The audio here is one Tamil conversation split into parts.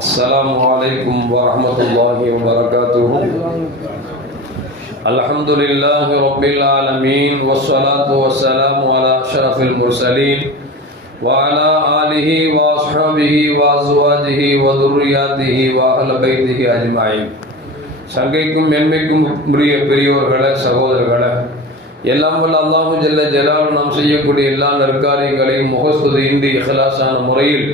السلام عليكم ورحمة الله وبركاته. الحمد لله رب العالمين والصلاة والسلام على أشرف المرسلين وعلى آله وأصحابه وأزواجه وذرياته وأهل بيته أجمعين. சங்கைக்கும் மென்மைக்கும் உரிய பெரியோர்களே, சகோதரர்களே, எல்லாம் வல்ல அல்லாஹு ஜல்ல ஜலால் நாம் செய்யக்கூடிய எல்லா நற்காரியங்களையும் முகஸ்துதி இன்றி இஹ்லாஸான முறையில்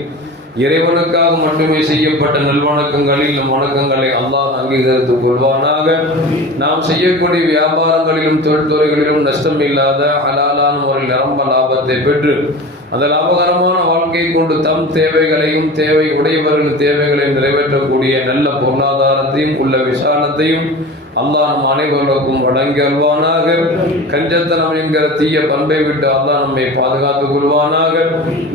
இறைவனுக்காக மட்டுமே செய்யப்பட்ட நல்வணக்கங்களில் நம் வணக்கங்களை அல்லாஹ் அங்கீகரித்துக் கொள்வானாக. நாம் செய்யக்கூடிய வியாபாரங்களிலும் தொழில்துறைகளிலும் நஷ்டம் இல்லாத ஹலாலான முறையில் நிரம்ப லாபத்தை பெற்று அந்த லாபகரமான வாழ்க்கையை கொண்டு தம் தேவைகளையும் தேவை உடையவர்களின் தேவைகளையும் நிறைவேற்றக்கூடிய நல்ல பொருளாதாரத்தையும் உள்ள விசாலத்தையும் அல்லாஹ் நம் அனைவருக்கும் வழங்கி அல்வானாக. கஞ்சத்தனம் என்கிற தீய பண்பை விட்டு அல்லாஹ் நம்மை பாதுகாத்துக் கொள்வானாக.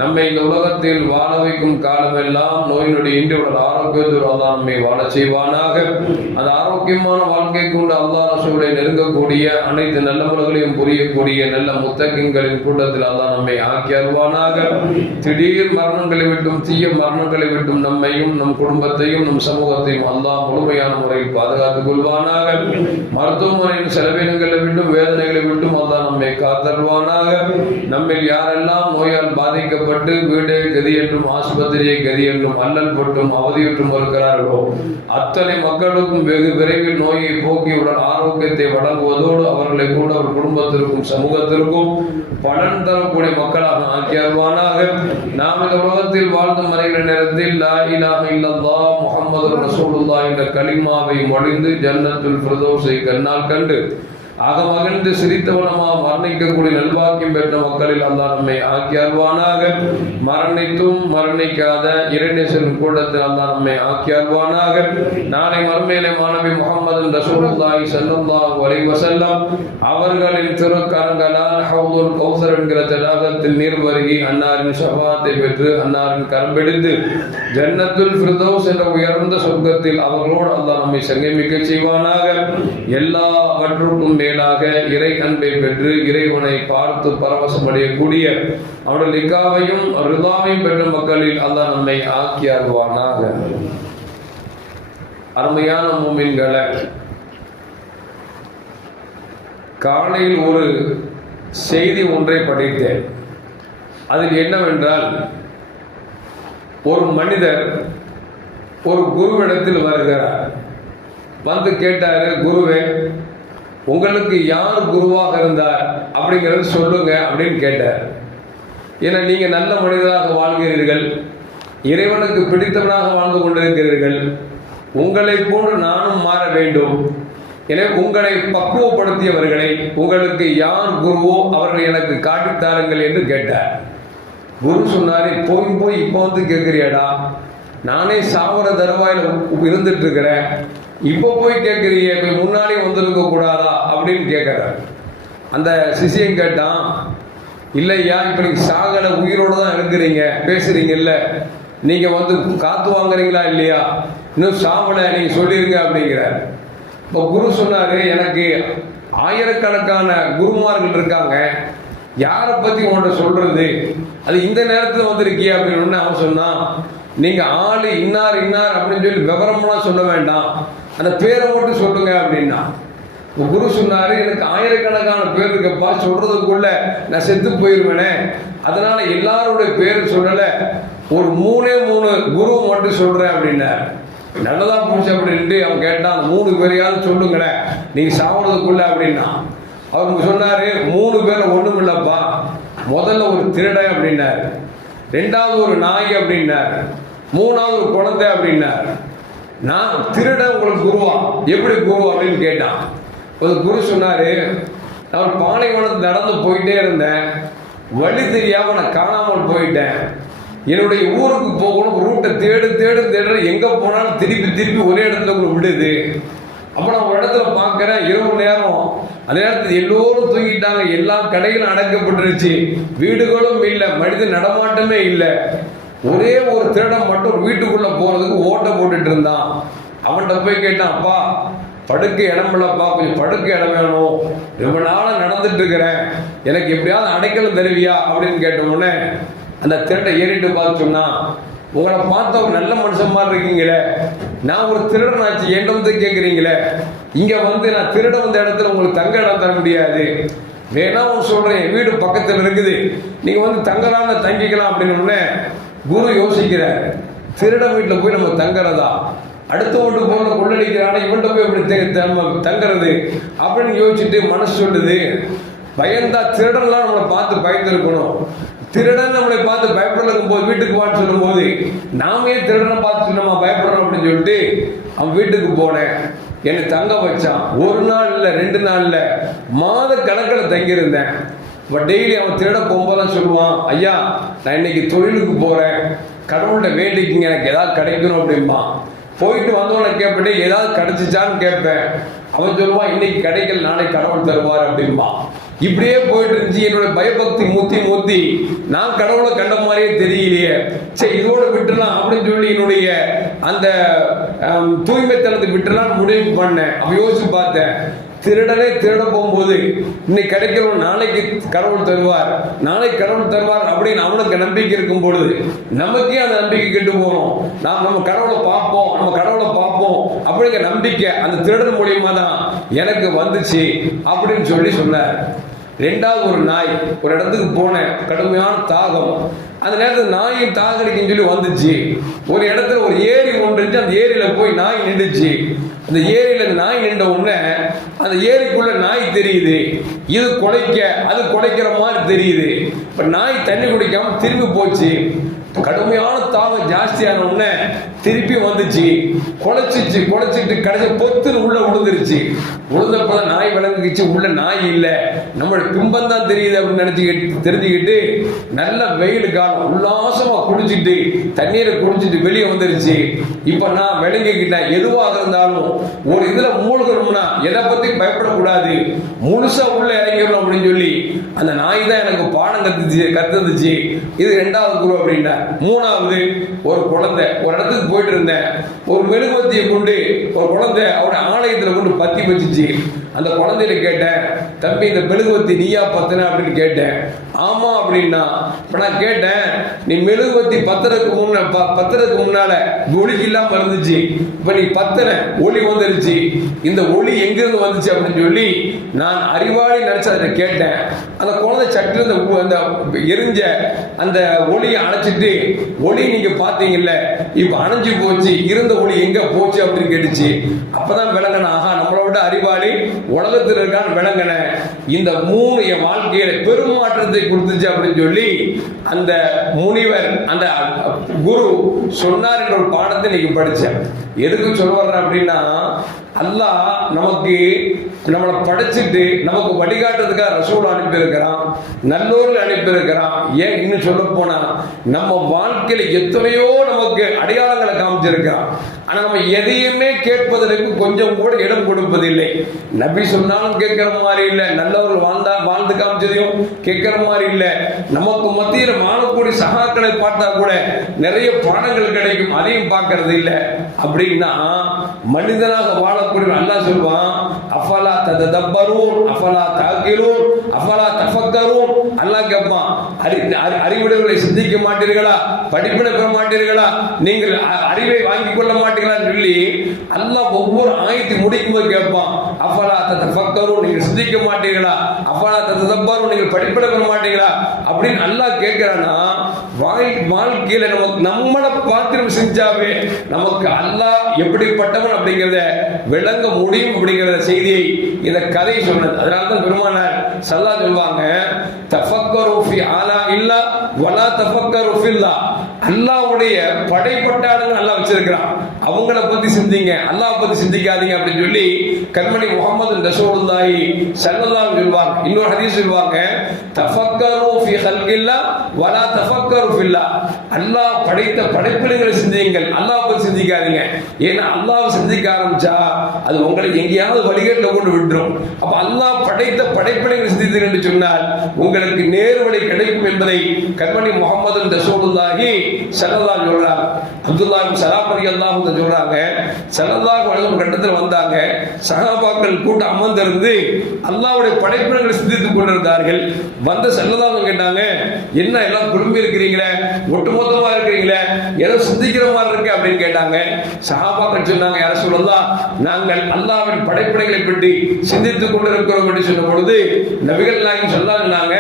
நம்மை இந்த உலகத்தில் வாழ வைக்கும் காலமெல்லாம் நோய் நொடி இன்றி உடல் ஆரோக்கியத்தோடு அல்லாஹ் நம்மை வாழ செய்வானாக. அந்த ஆரோக்கியமான வாழ்க்கை கொண்டு அல்லாஹ் ரசூலை நெருங்கக்கூடிய அனைத்து நல்ல முறைகளையும் புரியக்கூடிய நல்ல முத்தகின்களின் கூட்டத்தில் அல்லாஹ் நம்மை ஆக்கி அல்வானாக. திடீர் மரணங்களை விட்டும் தீய மரணங்களை விட்டும் நம்மையும் நம் குடும்பத்தையும் நம் சமூகத்தையும் அல்லாஹ் முழுமையான முறையில் பாதுகாத்துக் கொள்வானாக. மருத்துவமனையின் செலவினங்களை விட்டும் வேதனைகளை விட்டும் அல்லாஹ் நம்மை காத்தருவானாக. நம்மில் யாரெல்லாம் நோயால் பாதிக்கப்பட்டு வீடே கதி என்றும் ஆஸ்பத்திரியை கதி என்றும் அல்லல் பட்டும் அவதியுற்றும் இருக்கிறார்களோ அத்தனை மக்களுக்கும் வெகு விரைவில் நோயை போக்கியுடன் ஆரோக்கியத்தை வழங்குவதோடு அவர்களை கூட அவர் குடும்பத்திற்கும் சமூகத்திற்கும் பலன் தரக்கூடிய மக்களாக ஆக்கியல்வானாக. நாம் இந்த உலகத்தில் வாழ்ந்து மறைகிற நேரத்தில் லா இலாஹ இல்லல்லாஹ் முஹம்மது ரசூலுல்லாஹ் என்ற கலிமாவை மொழிந்து ஜன்னத்துல் ஃபிர்தௌஸை கண்ணால் கண்டு அகமகிழ்ந்து சிரித்தவனமா மரணிக்கக்கூடிய நல்வாக்கியம் பெற்ற மக்களில் அல்லாஹ் நம்மை ஆக்கி அல்வானாக. மரணித்தும் மரணிக்காத இறைநேசன் கூட்டத்தில் அல்லாஹ் நம்மை ஆக்கி அல்வானாக. நாளை மறுமையிலே மாணவி முஹம்மது ரசூலுல்லாஹி ஸல்லல்லாஹு அலைஹி வஸல்லம் அவர்களின் திருக்கரங்களால் ஹவுதுல் கௌசர் என்கிற தடாகத்தில் நீர் பருகி அன்னாரின் ஷஃபாத்தை பெற்று அன்னாரின் கரம்பிடித்து ஜன்னத்துல் ஃபிர்தௌஸ் என்ற உயர்ந்த சொர்க்கத்தில் அவர்களோடு அல்லாஹ் நம்மை சங்கமிக்க செய்வானாக. எல்லாவற்றுக்கும் மேலாக இறை அன்பை பெற்று இறைவனை பார்த்து பரவசம் அடையக்கூடிய அவருடைய லிகாவையும் ரிதாவையும் பெற்ற மக்களில் அல்லாஹ் நம்மை ஆக்கி அருள்வானாக. அருமையான மூமின்களே, காலையில் ஒரு செய்தி ஒன்றை படித்தேன். அதில் என்னவென்றால், ஒரு மனிதர் ஒரு குருவிடத்தில் வருகிறார். வந்து கேட்டாரு, குருவே, உங்களுக்கு யார் குருவாக இருந்தார் அப்படிங்கிறது சொல்லுங்க அப்படின்னு கேட்டார். ஏன்னா நீங்க நல்ல மனிதராக வாழ்கிறீர்கள், இறைவனுக்கு பிடித்தவனாக வாழ்ந்து கொண்டிருக்கிறீர்கள், உங்களை போன்று நானும் மாற வேண்டும். எனவே உங்களை பக்குவப்படுத்தியவர்களை உங்களுக்கு யார் குருவோ அவர்களை எனக்கு காட்டித்தாருங்கள் என்று கேட்டார். குரு சொன்னாரு, போய் இப்போ வந்து கேட்கிறியாடா, நானே சாவர தருவாயில் இருந்துட்டு இருக்கிறேன், இப்போ போய் கேட்குறீங்க, முன்னாடி வந்திருக்க கூடாதா அப்படின்னு கேட்குறாரு. அந்த சிஷியன் கேட்டான், இல்லையா, இப்போ நீங்கள் சாகலை உயிரோடு தான் இருக்கிறீங்க, பேசுறீங்கல்ல, நீங்கள் வந்து காத்து வாங்குறீங்களா இல்லையா, இன்னும் சாவலை நீங்கள் சொல்லிடுங்க அப்படிங்கிறார். இப்போ குரு சொன்னார், எனக்கு ஆயிரக்கணக்கான குருமார்கள் இருக்காங்க, யாரை பற்றி உங்கள்கிட்ட சொல்றது, அது இந்த நேரத்தில் வந்திருக்கியா அப்படின்னு அவன் சொன்னான், நீங்கள் ஆளு இன்னார் இன்னார் அப்படின்னு சொல்லி விவரம்லாம் சொல்ல வேண்டாம், அந்த பேரை மட்டும் சொல்லுங்க அப்படின்னா. குரு சொன்னாரு, எனக்கு ஆயிரக்கணக்கான பேர் இருக்கப்பா, சொல்றதுக்குள்ள நான் செத்து போயிருவேனே, அதனால எல்லாருடைய பேர் சொல்லல, ஒரு 3 குரு மட்டும் சொல்றேன் அப்படின்னாரு. நல்லதா போச்சு அப்படின்ட்டு அவன் கேட்டான், 3 பேரையாவது சொல்லுங்களேன் நீங்க சாவறதுக்குள்ள அப்படின்னா. அவருக்கு சொன்னாரு, 3 பேர் ஒண்ணும் இல்லப்பா, முதல்ல ஒரு திருடன் அப்படின்னாரு, 2வது ஒரு நாய் அப்படின்னாரு, 3வது ஒரு குழந்தை அப்படின்னாரு. நான் திருட உங்களுக்கு குருவா, எப்படி குரு அப்படின்னு கேட்டான். ஒரு குரு சொன்னாரு, நான் பாலைவனத்தில் நடந்து போயிட்டே இருந்தேன், வழி தெரியாம நான் காணாமல் போயிட்டேன், என்னுடைய ஊருக்கு போகணும், ரூட்டை தேடு எங்க போனாலும் திருப்பி ஒரே இடத்துல விடுது. அப்ப நான் ஒரு இடத்துல பார்க்கிறேன், இரவு நேரம், அந்த நேரத்தில் எல்லோரும் தூங்கிட்டாங்க, எல்லா கடைகளும் அடைக்கப்பட்டுருச்சு, வீடுகளும் இல்லை, மனித நடமாட்டமே இல்லை, ஒரே ஒரு திருடன் மட்டும் வீட்டுக்குள்ள போறதுக்கு ஓட்ட போட்டுட்டு இருந்தான். அவன்கிட்ட போய் கேட்டான், அப்பா படுக்க இடம் இல்லப்பா, கொஞ்சம் படுக்க இடம் வேணும், ரொம்ப நாளா நடந்துட்டு இருக்கிறேன், எனக்கு எப்படியாவது அடைக்கலம் தருவியா அப்படின்னு கேட்ட உடனே அந்த திருட்டை ஏறிட்டு பார்த்து சொன்னா, உங்களை பார்த்த ஒரு நல்ல மனுஷன் மாதிரி இருக்கீங்களே, நான் ஒரு திருடன் ஆச்சு என்கிட்ட வந்து கேட்குறீங்களே, இங்க வந்து நான் திருட வந்த இடத்துல உங்களுக்கு தங்க இடம் தர முடியாது, வேணா ஒன்று சொல்றேன், வீடு பக்கத்தில் இருக்குது, நீங்க வந்து தங்கலாம்னு தங்கிக்கலாம் அப்படின்னு குரு யோசிக்கிறார். திருட வீட்டில் போய் நம்ம தங்குறதா, அடுத்த வீட்டு போல கொள்ளடிக்கிறான இவன்கிட்ட போய் எப்படி தங்குறது அப்படின்னு யோசிச்சுட்டு மனசு சொல்லுது, பயந்தா திருடன்லாம் நம்மளை பார்த்து பயந்துருக்கணும், திருடன் நம்மளை பார்த்து பயப்படலும் போது வீட்டுக்கு வான்னு சொல்லும் போது நாமே திருடனை பார்த்து நம்ம பயப்படுறோம் அப்படின்னு சொல்லிட்டு அவன் வீட்டுக்கு போனேன். என்னை தங்க வச்சான். ஒரு நாள் இல்லை, 2 நாள் இல்லை, மாத கணக்கில் தங்கியிருந்தேன். இப்போ டெய்லி அவன் திருட போகும்போதான் சொல்லுவான், ஐயா நான் இன்னைக்கு தொழிலுக்கு போறேன், கடவுள்கிட்ட வேண்டிக்குங்க எனக்கு ஏதாவது கிடைக்கணும் அப்படிம்பான். போயிட்டு வந்தவனை கேட்பேன் ஏதாவது கிடைச்சிச்சான்னு கேட்பேன். அவன் சொல்லுவான் இன்னைக்கு கிடைக்கல, நாளைக்கு கடவுள் தருவார் அப்படிம்பான். இப்படியே போயிட்டு இருந்துச்சு. என்னோட பயபக்தி மூத்தி நான் கடவுளை கண்ட மாதிரியே தெரியலையே, சரி இதோட விட்டுலாம் அப்படின்னு சொல்லி என்னுடைய அந்த தூய்மைத்தனத்தை விட்டுலாம் முடிவு பண்ணேன். அப்ப யோசிச்சு பார்த்தேன், திருடனே திருட போகும்போது இன்னைக்கு கிடைக்கிறவன் நாளைக்கு கடவுள் தருவார், நாளைக்கு கடவுள் தருவார் அப்படின்னு அவனுக்கு நம்பிக்கை இருக்கும் பொழுது நமக்கே அந்த நம்பிக்கை கெட்டு போறோம். நம்ம கடவுளை பார்ப்போம் அப்படிங்கிற நம்பிக்கை அந்த திருடன் மூலியமா தான் எனக்கு வந்துச்சு அப்படின்னு சொன்னார். 2வது ஒரு நாய், ஒரு இடத்துக்கு போனேன், கடுமையான தாகம். அந்த நேரத்தில் நாயின் தாகடிக்குன்னு சொல்லி வந்துச்சு. ஒரு இடத்துல ஒரு ஏரி ஒன்று இருந்துச்சு, அந்த ஏரியில போய் நாய் நின்றுச்சு. அந்த ஏரியில நாய் நின்ற உடனே அந்த ஏரிக்குள்ள நாய் தெரியுது, இது குலைக்க அது குலைக்கிற மாதிரி தெரியுது. இப்ப நாய் தண்ணி குடிக்காம திரும்பி போச்சு. கடுமையான தாகம் ஜாஸ்தியான உடனே திருப்பி வந்துச்சு, குலைச்சிட்டு கடைசி பொத்துன்னு உள்ள விழுந்துருச்சு. விழுந்தப்பதான் நாய் விளங்குச்சு உள்ள நாய் இல்லை, நம்மளோட பிம்பம் தான் தெரியுது அப்படின்னு தெரிஞ்சுக்கிட்டு நல்ல வெயில் காலம் உல்லாசமா குடிச்சிட்டு தண்ணீரை குடிச்சிட்டு வெளியே வந்துருச்சு. இப்ப நான் விளங்கிக்கிட்டேன், எதுவாக இருந்தாலும் ஒரு இதுல மூழ்கணும்னா எதை பத்தி பயப்படக்கூடாது, முழுசா உள்ள இறங்கிடணும் அப்படின்னு சொல்லி அந்த நாய் தான் எனக்கு பாடம் கத்துச்சு. இது 2வது குரு அப்படின்னா. 3வது ஒரு குழந்தை, ஒரு இடத்துக்கு போயிட்டு இருந்தேன், ஒரு மெழுகுவத்தியை கொண்டு ஒரு குழந்தை அவருடைய ஆலயத்துல கொண்டு பத்தி வச்சுச்சு. அந்த குழந்தையில கேட்டேன், தம்பி இந்த மெழுகுவத்தி நீயா பத்தின அப்படின்னு கேட்டேன். ஆமா அப்படின்னா. இப்ப நான் கேட்டேன், நீ மெழுகுவத்தி பத்துறதுக்கு முன்னால ஒளி இல்லாம இருந்துச்சு, இப்ப நீ பத்தின ஒளி வந்துருச்சு, இந்த ஒளி எங்கிருந்து வந்துச்சு அப்படின்னு சொல்லி நான் அறிவாளி நினைச்சு அதை கேட்டேன். அந்த குழந்தை சற்று அந்த எரிஞ்ச அந்த ஒளியை அணைச்சிட்டு, ஒளி நீங்க பாத்தீங்கல்ல இப்ப அணைஞ்சு போச்சு, இருந்த ஒளி எங்க போச்சு அப்படின்னு கேட்டுச்சு. அப்பதான் விளங்கின, ஆஹா நம்மளோட அறிவாளி உலகத்தில் இருக்கான்னு விளங்கின. இந்த 3 என் வாழ்க்கையில பெரும் மாற்றத்தை கொடுத்துச்சு அப்படின்னு சொல்லி அந்த முனிவர் அந்த குரு சொன்னார் என்ற ஒரு பாடத்தை இன்னைக்கு படிச்சேன். எதுக்கு சொல்ல வர்றேன் அப்படின்னா, அல்லாஹ் நமக்கு நம்மளை படைச்சிட்டு நமக்கு வழிகாட்டுறதுக்காக ரசூல் அனுப்பி இருக்கிறான், நல்லோர்கள் அனுப்பி இருக்கிறான். ஏன் இன்னும் சொல்ல போனா நம்ம வாழ்க்கையில எத்தனையோ நமக்கு அடையாளங்களை காமிச்சிருக்கிறான். ஆனா நம்ம எதையுமே கேட்பதற்கு கொஞ்சம் கூட இடம் கொடுப்பதில்லை. நபி சொன்னாலும் கேட்கிற மாதிரி இல்லை, நல்லவர்கள் வாழ்ந்து காமிச்சதையும் கேட்கிற மாதிரி இல்லை. நமக்கு மத்தியில் வாழக்கூடிய சகாக்களை பார்த்தா கூட நிறைய பாடங்கள் கிடைக்கும், அதையும் பார்க்கறது இல்லை. அப்படின்னா மனிதனாக வாழக்கூடிய அல்லாஹ் சொல்வான், அஃபலா ததப்பரூன் அஃபலா தாகிலூன் அஃபலா தஃபக்கரூன். அல்லாஹ் கேட்பான், அறிவுடைகளை சிந்திக்க மாட்டீர்களா, படிப்பினை பெற மாட்டீர்களா, நீங்கள் அறிவை வாங்கிக் கொள்ள மாட்டீங்களான்னு சொல்லி அல்லாஹ் ஒவ்வொரு ஆயத்தை முடிக்கும் போது கேட்பான், அஃபலா ததஃபக்கரூன் நீங்கள் சிந்திக்க மாட்டீர்களா, அஃபலா ததப்பரூன் நீங்கள் படிப்பினை பெற மாட்டீங்களா அப்படின்னு அல்லாஹ் கேட்கிறானா. வாழ்க்கையில நமக்கு நம்மளை பாத்திரம் செஞ்சாவே நமக்கு அல்லாஹ் எப்படிப்பட்டவன் அப்படிங்கிறத விளங்க முடியும் அப்படிங்கிற செய்தியை இந்த கதை சொன்னது. அதனால்தான் பெருமானார் ஸல்லல்லாஹு அலைஹி சொல்வாங்க, தஃபக்கரு ஃபி ஆலா இல்லா வலா தஃபக்கரு ஃபில்லா. அல்லாஹ்வுடைய படைப்பட்டாளர்கள் அல்லாஹ் வச்சிருக்கிறான், அவங்கள பத்தி சிந்திங்க, அல்லாஹ் பத்தி சிந்திக்காதீங்க அப்படின்னு சொல்லி கண்மணி முஹம்மது ரசூலுல்லாஹி ஸல்லல்லாஹு அலைஹி சொல்வாங்க. இன்னொரு ஹதீஸ் சொல்வாங்க, தஃபக்கரு ஃபி ஹல்கில்லா வலா தஃபக்கரு ஃபில்லா. அல்லாஹ் படைத்த படைப்புகளை சிந்தியுங்கள், அல்லாஹ் பத்தி சிந்திக்காதீங்க. ஏன்னா அல்லாஹ் சிந்திக்க ஆரம்பிச்சா அது உங்களை எங்கேயாவது வழிகேட்டுல கொண்டு விட்டுரும். அப்ப அல்லாஹ் படைத்த படைப்புகளை சிந்தித்தீர்கள் என்று சொன்னால் உங்களுக்கு நேர்வழி கிடைக்கும் என்பதை கண்மணி முஹம்மது ரசூலுல்லாஹி ஸல்லல்லாஹு சொல்றாங்க. அப்துல்லாஹ் இப்னு ஸலாம் ரலியல்லாஹு அன்ஹு சொல்றாங்க, ஸல்லல்லாஹு அலைஹி வஸல்லம் கட்டத்தில் வந்தாங்க. சஹாபாக்கள் கூட்டம் அமர்ந்திருந்து அல்லாஹ்வுடைய படைப்பினங்களை சிந்தித்துக் கொண்டிருந்தார்கள். வந்த ஸல்லல்லாஹு கேட்டாங்க, என்ன எல்லாம் குழும்பி இருக்கிறீங்களே, ஒட்டுமொத்தமா இருக்கிறீங்களே, ஏதோ சிந்திக்கிற மாதிரி இருக்கு அப்படின்னு கேட்டாங்க. சஹாபாக்கள் சொன்னாங்க, யா ரசூலல்லாஹ், நாங்கள் அல்லாஹ்வின் படைப்பினங்களை பற்றி சிந்தித்துக் கொண்டிருக்கிறோம் என்று சொன்ன பொழுது நபிகள் நாயகம் சொன்னாங்க,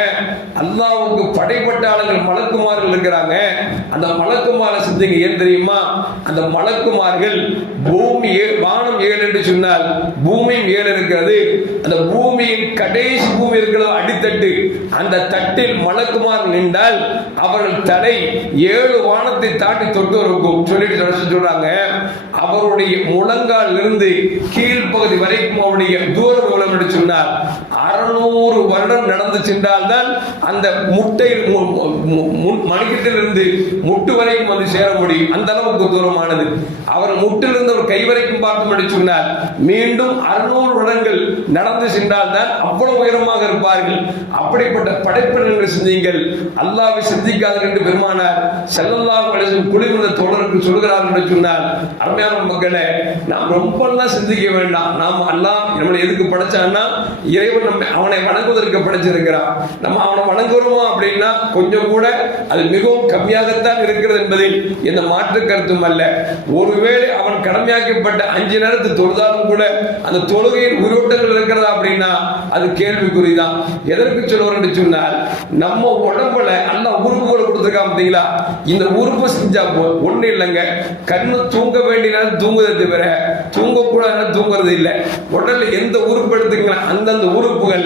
அல்லாஹ்வுக்கு படைப்பட்ட ஆளுங்கள் மலக்குமார்கள் இருக்கிறாங்க. அந்த மலக்குமாரை சிந்திங்க. ஏன் தெரியுமா? அந்த மலக்குமார்கள் பூமி வானம் 7 என்று சொன்னால் பூமியும் 7 இருக்கிறது. அந்த பூமியின் கடைசி பூமி இருக்கிறது அடித்தட்டு. அந்த தட்டில் மலக்குமார் நின்றால் அவர்கள் தலை 7 வானத்தை தாண்டி தொட்டு இருக்கும் சொல்லிட்டு சொல்றாங்க. அவருடைய முழங்கால் இருந்து கீழ்ப்பகுதி வரைக்கும் அவருடைய தூரம் எவ்வளவு என்று சொன்னார் 600 வருடம் நடந்து சென்றால் தான் அந்த முட்டையில் மணிக்கட்டில் இருந்து முட்டு வரைக்கும் வந்து சேர முடியும். அந்த அளவுக்கு தூரமானது. அவர் முட்டிலிருந்து ஒரு கை வரைக்கும் பார்த்தோம் என்று சொன்னார் மீண்டும் 600 வருடங்கள் நடந்து சென்றால் தான் அவ்வளவு உயரமாக இருப்பார்கள். அப்படிப்பட்ட படைப்பினங்களை சிந்திங்கள், அல்லாஹ்வை சிந்திக்காதீர்கள் என்று பெருமானார் ஸல்லல்லாஹு அலைஹி வஸல்லம் குழுவின தோழருக்கு சொல்கிறார் என்று சொன்னார். அருமையான மக்களே, நாம் ரொம்ப சிந்திக்க வேண்டாம். நாம் அல்லாஹ் நம்மளை எதுக்கு படைச்சான்னா இறைவன் நம்ம அவனை வணங்குவதற்கு படைச்சிருக்கிறான். நம்ம அவனை வணங்குறோமா அப்படின்னா கொஞ்சம் கூட அது மிகவும் கம்மியாகத்தான் இருக்கிறது என்பதில் எந்த மாற்று கருத்தும் அல்ல. ஒருவேளை அவன் கடமையாக்கப்பட்ட 5 நேரத்து தொழுதாலும் கூட அந்த தொழுகையில் உயிரோட்டங்கள் இருக்கிறதா அப்படின்னா அது கேள்விக்குறிதான். எதற்கு சொல்லுவோம் என்று சொன்னால், நம்ம உடம்புல அல்லாஹ் உறுப்புகளை கொடுத்துருக்கான் பார்த்தீங்களா, இந்த உறுப்பு செஞ்சா ஒண்ணு இல்லைங்க. கண்ணு தூங்க வேண்டிய நேரம் தூங்குறது தவிர தூங்கக்கூடாது தூங்குறது இல்லை. உடல்ல எந்த உறுப்பு எடுத்துக்கலாம் அந்தந்த உறுப்புகள்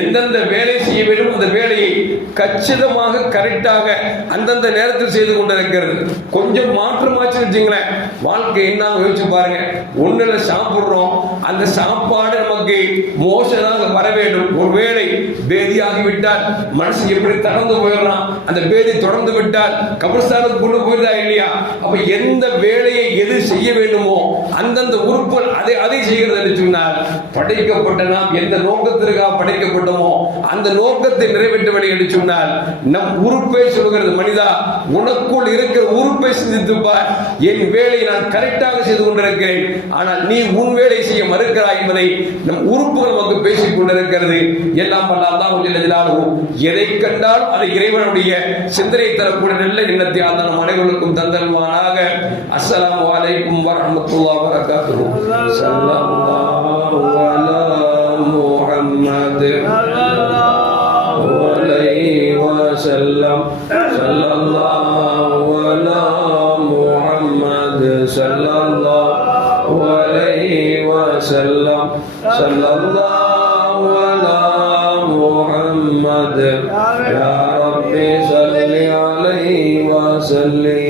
எந்தெந்த வேலை செய்ய வேண்டும் அந்த வேலையை கச்சிதமாக கரெக்டாக அந்தந்த நேரத்தில் செய்து கொண்டிருக்கிறது. கொஞ்சம் மாற்றமாச்சு வச்சுங்களேன், வாழ்க்கை என்ன யோசிச்சு பாருங்க. ஒண்ணுல சாப்பிடுறோம், அந்த சாப்பாடு நமக்கு மோசனாக வர வேண்டும். ஒருவேளை பேதியாகிவிட்டால் மனசு எப்படி தளர்ந்து போயிடலாம். அந்த பேதி தொடர்ந்து விட்டால் கபிரஸ்தானுக்கு கொண்டு போயிருதா இல்லையா? அப்ப எந்த வேலையை எது செய்ய வேண்டுமோ அந்தந்த உறுப்புகள் அதை செய்கிறது என்று சொன்னால், படைக்கப்பட்ட நாம் எந்த நோக்கத்திற்காக படைக்கப்பட்டோமோ அந்த நோக்கத்தை நிறைவேற்றவில்லை என்று சொன்னால் நம் உறுப்பை சொல்கிறது, மனிதா உனக்குள் இருக்கிற உறுப்பை சிந்தித்துப்பார். என் வேலையை நான் கரெக்டாக செய்து கொண்டிருக்கிறேன், ஆனால் நீ உன் வேலை செய்ய மறுக்கிறாய் என்பதை நம் உறுப்புகள் நமக்கு பேசிக் கொண்டிருக்கிறது. எல்லாம் வல்ல அல்லாஹ் ஜல்ல ஜலாலுஹு எதை கண்டாலும் அதை இறைவனுடைய சிந்தனை தரக்கூடிய நல்ல எண்ணத்தை அல்லாஹ் நம் அனைவருக்கும் தந்தல்வானாக. அஸ்ஸலாமு அலைக்கும் வரஹ்மத்துல்லாஹி வபரகாத்துஹு. ஸல்லல்லாஹு அலா முஹம்மத் ஸல்லல்லாஹு அலைஹி வஸல்லம். ஸல்லல்லாஹு அலா முஹம்மத் ஸல்லல்லாஹு அலைஹி வஸல்லம். ஸல்லல்லாஹு அலா முஹம்மத் யா ரப்பி ஸல்லி அலைஹி வஸல்லிம்.